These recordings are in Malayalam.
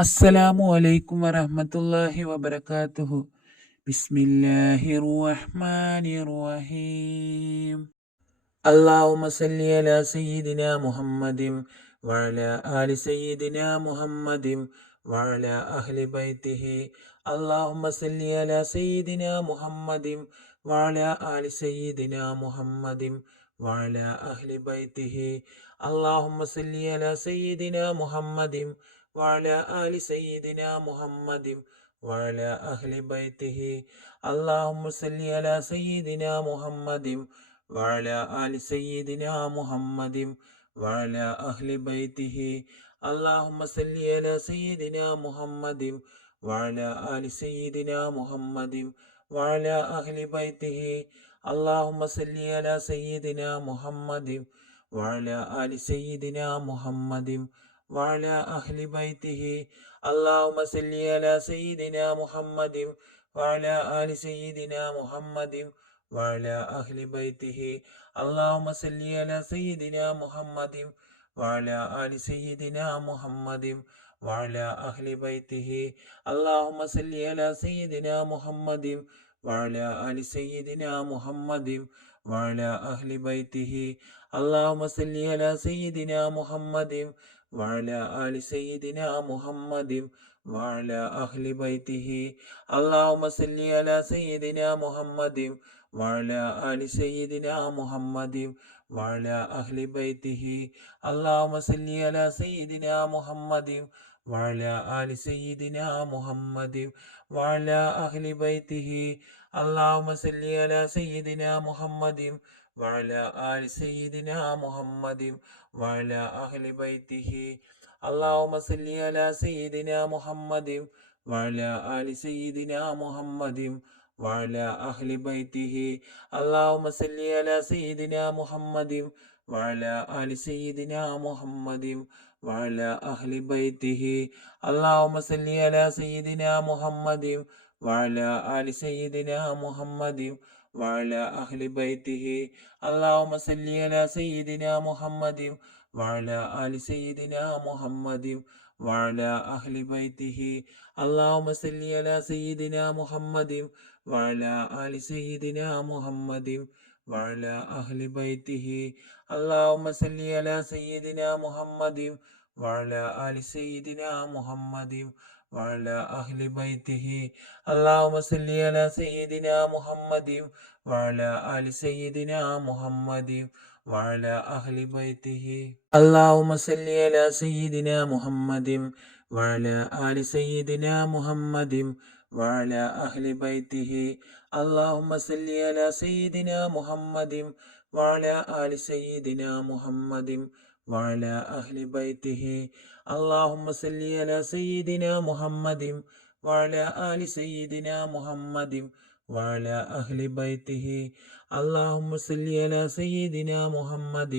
അസ്സലാമു അലൈക്കും വറഹമത്തല്ലാഹി വബർക്കാത്തുഹു ബിസ്മില്ലാഹി റഹ്മാനി റഹീം അല്ലാഹുമ്മ സല്ലി അലാ സയ്യിദിന മുഹമ്മദിം വഅല ആലി സയ്യിദിന മുഹമ്മദിം വഅല അഹ്ലി ബൈതിഹി അല്ലാഹുമ്മ സല്ലി അലാ സയ്യിദിന മുഹമ്മദിം വഅല ആലി സയ്യിദിന മുഹമ്മദിം വഅല അഹ്ലി ബൈതിഹി അല്ലാഹുമ്മ സല്ലി അലാ സയ്യിദിന മുഹമ്മദിം وعلى آل سيدنا محمد وعلى أهل بيته اللهم صل على سيدنا محمد وعلى آل سيدنا محمد وعلى أهل بيته اللهم صل على سيدنا محمد وعلى آل سيدنا محمد وعلى أهل بيته اللهم صل على سيدنا محمد وعلى آل سيدنا محمد وعلى أهل بيته اللهم صل على سيدنا محمد وعلى آل سيدنا محمد وعلى أهل بيته اللهم صل على سيدنا محمد وعلى آل سيدنا محمد وعلى أهل بيته اللهم صل على سيدنا محمد وعلى آل سيدنا محمد وعلى أهل بيته اللهم صل على سيدنا محمد വാഴ ആലി സയ്യിദിന മുഹമ്മദിം വാഴ അഹ്ലി ബൈത്തിഹി അള്ളാഹുമ സല്ലി അല സയ്യിദിന മുഹമ്മദിം വാഴ ആലി സയ്യിദിന മുഹമ്മദിം വാഴ അഹ്ലി ബൈത്തിഹി അള്ളാഹുമ സല്ലി അല സയ്യിദിന മുഹമ്മദിം وعلى آل سيدنا محمد وعلى أهل بيته اللهم صل على سيدنا محمد വഅല ആലി സയ്യിദിന മുഹമ്മദിം വഅല അഹ്ലി ബൈത്തിഹി അല്ലാഹുമ്മ സല്ലി അലാ സയ്യിദിന മുഹമ്മദിം വഅല ആലി സയ്യിദിന മുഹമ്മദിം وعلى أهل بيته اللهم صل على سيدنا محمد وعلى آل سيدنا محمد وعلى أهل بيته اللهم صل على سيدنا محمد وعلى آل سيدنا محمد وعلى أهل بيته اللهم صل على سيدنا محمد وعلى آل سيدنا محمد وعلى أهل بيته اللهم صل على سيدنا محمد وعلى آل سيدنا محمد وعلى أهل بيته اللهم صل على سيدنا محمد وعلى آل سيدنا محمد وعلى أهل بيته اللهم صل على سيدنا محمد وعلى آل سيدنا محمد وعلى أهل بيته اللهم صل على سيدنا محمد وعلى آل سيدنا محمد وعلى أهل بيته اللهم صل على سيدنا محمد وعلى آل سيدنا محمد وعلى أهل بيته اللهم صل على سيدنا محمد وعلى آل سيدنا محمد وعلى أهل بيته اللهم صل على سيدنا محمد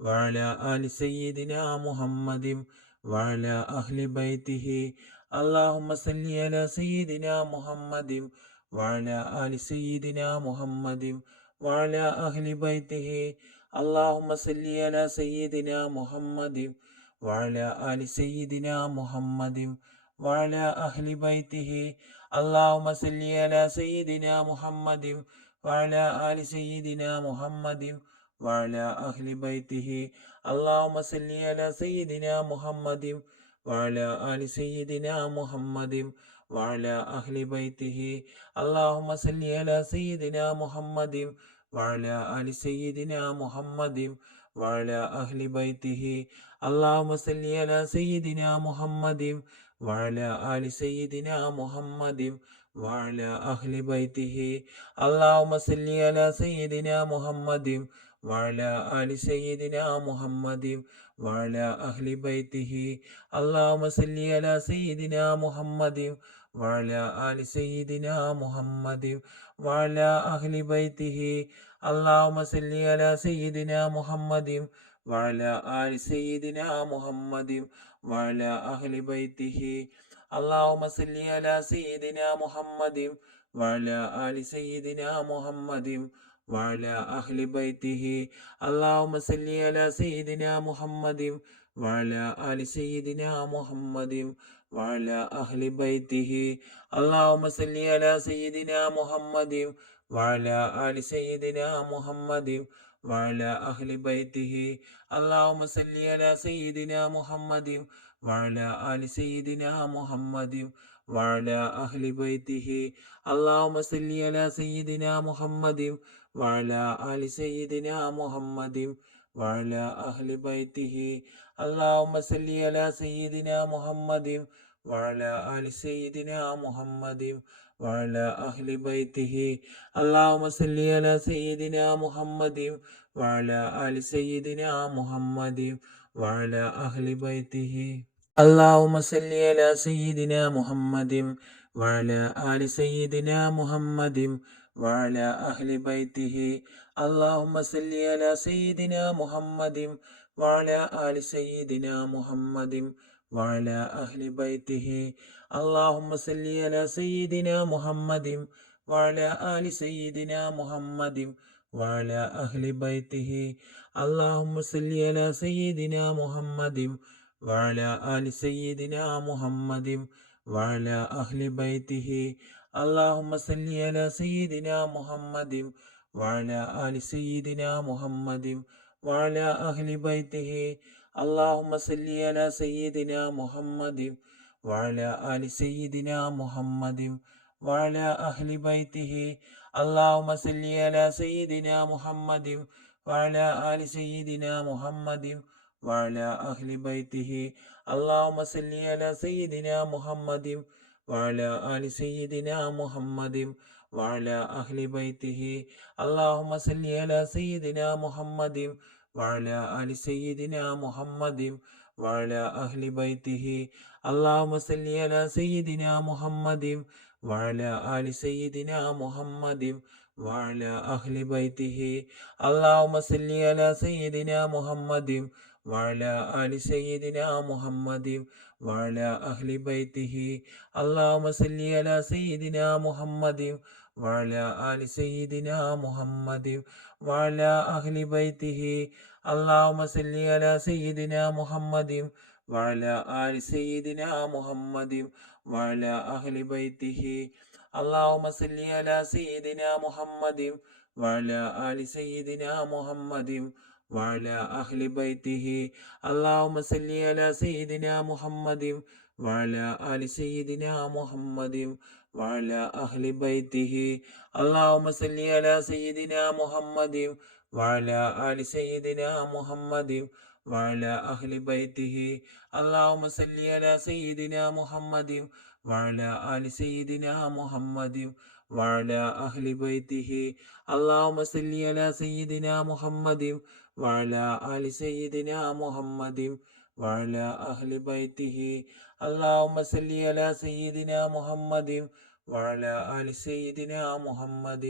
وعلى آل سيدنا محمد وعلى أهل بيته اللهم صل على سيدنا محمد وعلى آل سيدنا محمد وعلى أهل بيته اللهم صل على سيدنا محمد وعلى آل سيدنا محمد وعلى أهل بيته اللهم صل على سيدنا محمد وعلى آل سيدنا محمد وعلى أهل بيته اللهم صل على سيدنا محمد وعلى آل سيدنا محمد وعلى أهل بيته اللهم صل على سيدنا محمد وعلى آل سيدنا محمد وعلى أهل بيته اللهم صل على سيدنا محمد وعلى آل سيدنا محمد وعلى أهل بيته اللهم صل على سيدنا محمد وعلى آل سيدنا محمد وعلى أهل بيته اللهم صل على سيدنا محمد وعلى آل سيدنا محمد وعلى أهل بيته اللهم صل على سيدنا محمد وعلى آل سيدنا محمد وعلى أهل بيته اللهم صل على سيدنا محمد وعلى آل سيدنا محمد وعلى أهل بيته اللهم صل على سيدنا محمد وعلى آل سيدنا محمد وعلى أهل بيته اللهم صل على سيدنا محمد وعلى آل سيدنا محمد وعلى أهل بيته اللهم صل على سيدنا محمد وعلى آل سيدنا محمد وعلى أهل بيته اللهم صل على سيدنا محمد وعلى آل سيدنا محمد وعلى أهل بيته اللهم صل على سيدنا محمد വഴല അലി സയ്യിദിന മുഹമ്മദ് വഴല അഹ്ലി ബൈത്തിഹി അള്ളാഹുമ സല്ലി അല സയ്യിദിന മുഹമ്മദ് വഴല അലി സയ്യിദിന മുഹമ്മദ് വഴല അഹ്ലി ബൈത്തിഹി അള്ളാഹുമ സല്ലി അല സയ്യിദിന മുഹമ്മദ് വഴല അലി സയ്യിദിന മുഹമ്മദ് വഴല അഹ്ലി ബൈത്തിഹി അള്ളാഹുമ സല്ലി അല സയ്യിദിന മുഹമ്മദ് വഴല അലി സയ്യിദിന മുഹമ്മദ് وعلى أهل بيته اللهم صل على سيدنا محمد وعلى آل سيدنا محمد وعلى أهل بيته اللهم صل على سيدنا محمد وعلى آل سيدنا محمد وعلى أهل بيته اللهم صل على سيدنا محمد وعلى آل سيدنا محمد وعلى أهل بيته اللهم صل على سيدنا محمد وعلى آل سيدنا محمد وعلى أهل بيته اللهم صل على سيدنا محمد وعلى آل سيدنا محمد وعلى أهل بيته اللهم صل على سيدنا محمد وعلى آل سيدنا محمد وعلى أهل بيته اللهم صل على سيدنا محمد وعلى آل سيدنا محمد وعلى أهل بيته اللهم صل على سيدنا محمد وعلى آل سيدنا محمد وعلى أهل بيته اللهم صل على سيدنا محمد وعلى آل سيدنا محمد وعلى أهل بيته اللهم صل على سيدنا محمد وعلى آل سيدنا محمد وعلى أهل بيته اللهم صل على سيدنا محمد وعلى آل سيدنا محمد وعلى أهل بيته اللهم صل على سيدنا محمد وعلى آل سيدنا محمد وعلى أهل بيته اللهم صل على سيدنا محمد وعلى آل سيدنا محمد وعلى أهل بيته اللهم صل على سيدنا محمد وعلى آل سيدنا محمد وعلى أهل بيته اللهم صل على سيدنا محمد وعلى آل سيدنا محمد وعلى أهل بيته اللهم صل على سيدنا محمد وعلى آل سيدنا محمد وعلى أهل بيته اللهم صل على سيدنا محمد وعلى آل سيدنا محمد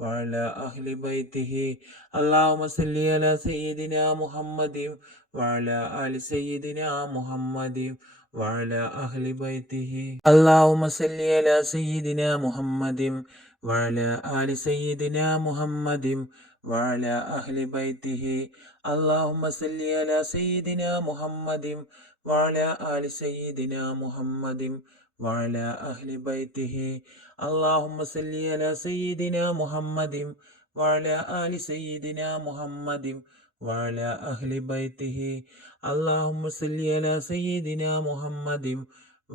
وعلى أهل بيته اللهم صل على سيدنا محمد وعلى آل سيدنا محمد وعلى أهل بيته اللهم صل على سيدنا محمد وعلى آل سيدنا محمد وعلى أهل بيته اللهم صل على سيدنا محمد വാല ആലി സയ്യിദിന മുഹമ്മദിം വാല അഹ്ലി ബൈത്തിഹി അള്ളാഹുമ്മ സല്ലി അല സയ്യിദിന മുഹമ്മദിം വാല ആലി സയ്യിദിന മുഹമ്മദിം വാല അഹ്ലി ബൈത്തിഹി അള്ളാഹുമ്മ സല്ലി അല സയ്യിദിന മുഹമ്മദിം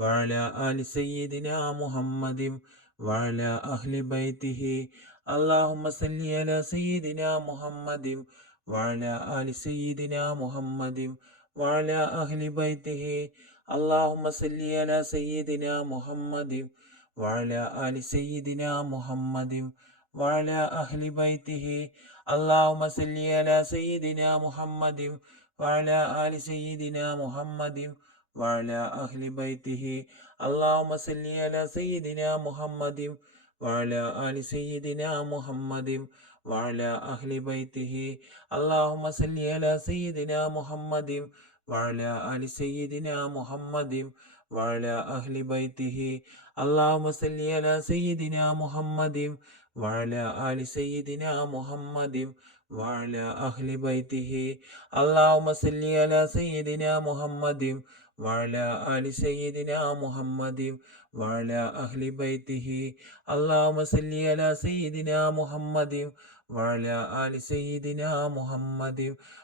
വാല ആലി സയ്യിദിന മുഹമ്മദിം വാല അഹ്ലി ബൈത്തിഹി അള്ളാഹുമ്മ സല്ലി അല സയ്യിദിന മുഹമ്മദിം വാല ആലി സയ്യിദിന മുഹമ്മദിം وعلى أهل بيته اللهم صل على سيدنا محمد وعلى آل سيدنا محمد وعلى أهل بيته اللهم صل على سيدنا محمد وعلى آل سيدنا محمد وعلى أهل بيته اللهم صل على سيدنا محمد وعلى آل سيدنا محمد وعلى أهل بيته اللهم صل على سيدنا محمد وعلى آل سيدنا محمد وعلى أهل بيته اللهم صل على سيدنا محمد وعلى آل سيدنا محمد وعلى أهل بيته اللهم صل على سيدنا محمد وعلى آل سيدنا محمد وعلى أهل بيته اللهم صل على سيدنا محمد وعلى آل سيدنا محمد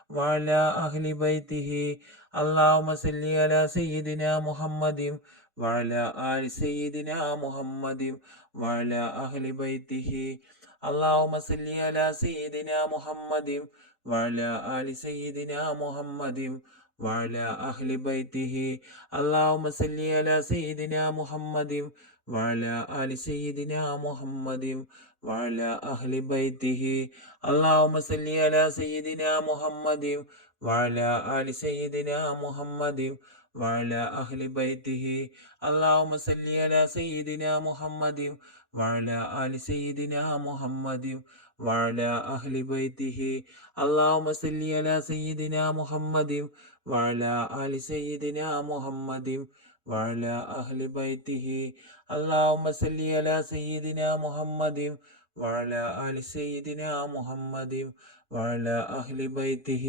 وعلى أهل بيته اللهم صل على سيدنا محمد وعلى آل سيدنا محمد وعلى أهل بيته اللهم صل على سيدنا محمد وعلى آل سيدنا محمد وعلى أهل بيته اللهم صل على سيدنا محمد وعلى آل سيدنا محمد وعلى أهل بيته اللهم صل على سيدنا محمد وعلى آل سيدنا محمد وعلى أهل بيته اللهم صل على سيدنا محمد وعلى آل سيدنا محمد وعلى أهل بيته اللهم صل على سيدنا محمد وعلى آل سيدنا محمد وعلى أهل بيته اللهم صل على سيدنا محمد وعلى آل سيدنا محمد وعلى أهل بيته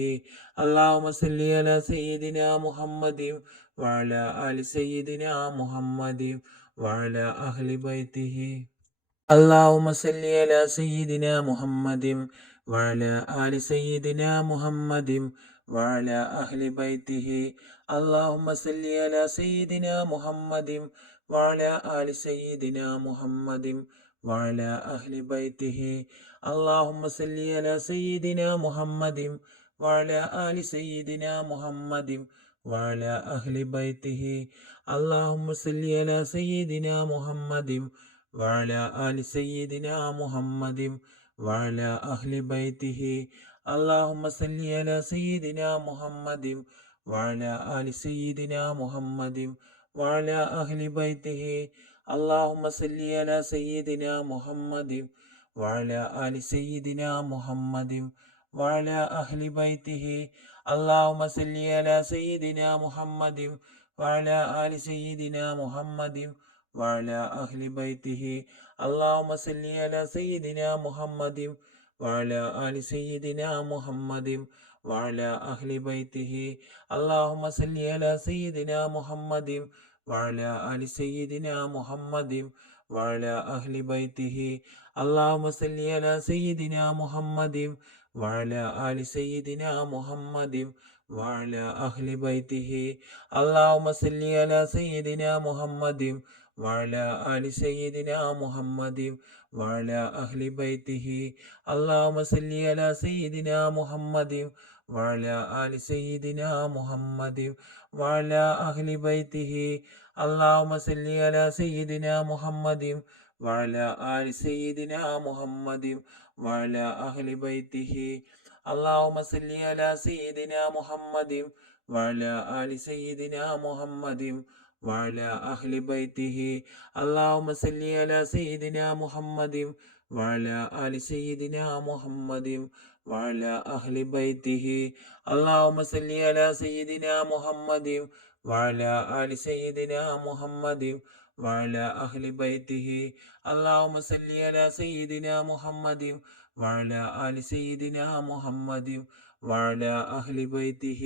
اللهم صل على سيدنا محمد وعلى آل سيدنا محمد وعلى أهل بيته اللهم صل على سيدنا محمد وعلى آل سيدنا محمد وعلى أهل بيته اللهم صل على سيدنا محمد وعلى آل سيدنا محمد وعلى أهل بيته اللهم صل على سيدنا محمد وعلى آل سيدنا محمد وعلى أهل بيته اللهم صل على سيدنا محمد وعلى آل سيدنا محمد وعلى أهل بيته اللهم صل على سيدنا محمد وعلى آل سيدنا محمد وعلى أهل بيته اللهم صل على سيدنا محمد وعلى آل سيدنا محمد وعلى أهل بيته اللهم صل على سيدنا محمد وعلى آل سيدنا محمد وعلى أهل بيته اللهم صل على سيدنا محمد وعلى آل سيدنا محمد وعلى أهل بيته اللهم صل على سيدنا محمد وعلى آل سيدنا محمد وعلى أهل بيته اللهم صل على سيدنا محمد وعلى آل سيدنا محمد وعلى أهل بيته اللهم صل على سيدنا محمد وعلى آل سيدنا محمد وعلى أهل بيته اللهم صل على سيدنا محمد وعلى آل سيدنا محمد وعلى أهل بيته اللهم صل على سيدنا محمد وعلى آل سيدنا محمد وعلى أهل بيته اللهم صل على سيدنا محمد وعلى آل سيدنا محمد وعلى أهل بيته اللهم صل على سيدنا محمد وعلى آل سيدنا محمد وعلى أهل بيته اللهم صل على سيدنا محمد وعلى آل سيدنا محمد وعلى أهل بيته اللهم صل على سيدنا محمد وعلى آل سيدنا محمد وعلى أهل بيته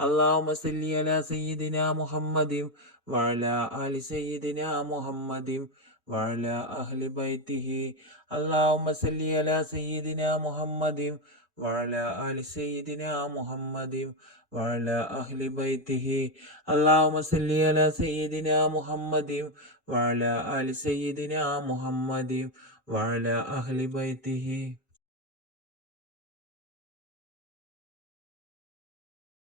اللهم صل على سيدنا محمد വഅലാ ആലി സയ്യിദിന മുഹമ്മദിം وعلى أهل بيته اللهم صل على سيدنا محمد وعلى آل سيدنا محمد وعلى أهل بيته اللهم صل على سيدنا محمد وعلى آل سيدنا محمد وعلى أهل بيته